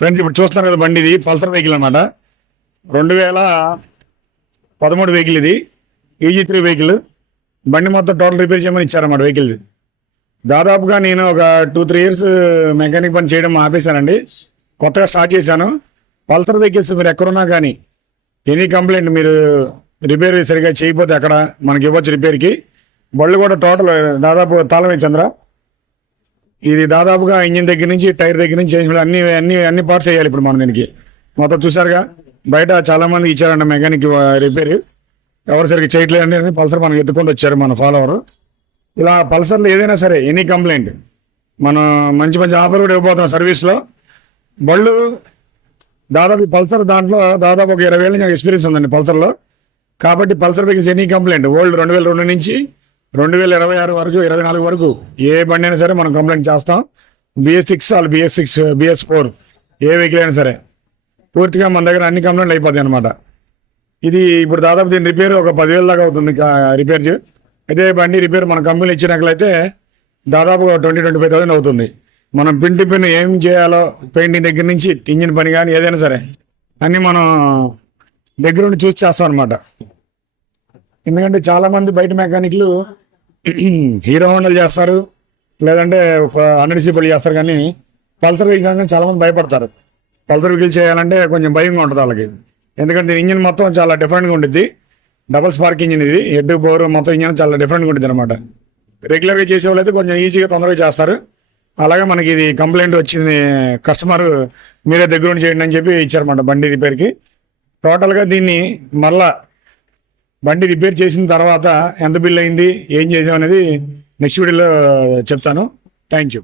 Friends ఇప్పుడు చూస్తున్నారు కదా బండి, ఇది పల్సర్ వెహికల్ అనమాట. 2013 వెహికల్ ఇది, EG3 వెహికల్. బండి మొత్తం టోటల్ రిపేర్ చేయమని ఇచ్చారన్నమాట వెహికల్. దాదాపుగా నేను ఒక 2-3 ఇయర్స్ మెకానిక్ పని చేయడం ఆపేశానండి. కొత్తగా స్టార్ట్ చేశాను. పల్సర్ వెహికల్స్ మీరు ఎక్కడున్నా కానీ ఎనీ కంప్లైంట్ మీరు రిపేర్ సరిగా చేయకపోతే అక్కడ మనకి ఇవ్వచ్చు రిపేర్కి. బళ్ళు కూడా టోటల్ దాదాపు తాళమే చంద్ర. ఇది దాదాపుగా ఇంజిన్ దగ్గర నుంచి టైర్ దగ్గర నుంచి అన్ని అన్ని అన్ని పార్ట్స్ వేయాలి ఇప్పుడు మనం దీనికి. మొత్తం చూసారుగా, బయట చాలా మంది ఇచ్చారంట మెకానిక్ రిపేర్, ఎవరు సరిగ్గా చేయట్లేదండి అని పల్సర్ మనకి ఎత్తుకుంటూ వచ్చారు మన ఫాలోవర్. ఇలా పల్సర్లో ఏదైనా సరే ఎనీ కంప్లైంట్ మనం మంచి మంచి ఆఫర్ కూడా ఇవ్వబోతున్నాం సర్వీస్లో. బళ్ళు దాదాపు పల్సర్ దాంట్లో దాదాపు ఒక 20 ఏళ్ళ నుంచి ఎక్స్పీరియన్స్ ఉందండి పల్సర్లో. కాబట్టి Pulsar vehicles any complaint old 2002 నుంచి 2026 వరకు 24 వరకు ఏ బండి అయినా సరే మనం కంప్లైంట్ చేస్తాం. BS6 BS4 ఏ వెహికల్ అయినా సరే పూర్తిగా మన దగ్గర అన్ని కంప్లైంట్లు అయిపోతాయి అనమాట. ఇది ఇప్పుడు దాదాపు దీని రిపేర్ ఒక 10,000 దాకా అవుతుంది రిపేర్. అయితే బండి రిపేర్ మన కంపెనీ ఇచ్చినట్లయితే దాదాపు 20-25,000 అవుతుంది. మనం పిన్ ఏం చేయాలో పెయింటింగ్ దగ్గర నుంచి ఇంజిన్ పని కానీ ఏదైనా సరే అన్నీ మనం దగ్గరుండి చూసి చేస్తాం అనమాట. ఎందుకంటే చాలామంది బయట మెకానిక్లు హీరో హోండాలు చేస్తారు, లేదంటే 100cc చేస్తారు. కానీ పల్సర్ వెహికల్ చాలామంది భయపడతారు. పల్సర్ వెహికల్ చేయాలంటే కొంచెం భయంగా ఉంటుంది వాళ్ళకి. ఎందుకంటే ఇంజిన్ మొత్తం చాలా డిఫరెంట్గా ఉంటుంది. డబల్ స్పార్క్ ఇంజిన్ ఇది, హెడ్ బోర్ మొత్తం ఇంజిన్ చాలా డిఫరెంట్గా ఉంటుంది అనమాట. రెగ్యులర్గా చేసేవాళ్ళు అయితే కొంచెం ఈజీగా తొందరగా చేస్తారు. అలాగే మనకి ఇది కంప్లైంట్ వచ్చింది, కస్టమర్ మీరే దగ్గరుండి చేయండి అని చెప్పి ఇచ్చారన్నమాట బండి రిపేర్కి. టోటల్గా దీన్ని మళ్ళా బండి రిపేర్ చేసిన తర్వాత ఎంత బిల్ అయింది, ఏం చేసాం అనేది నెక్స్ట్ వీడియోలో చెప్తాను. Thank you.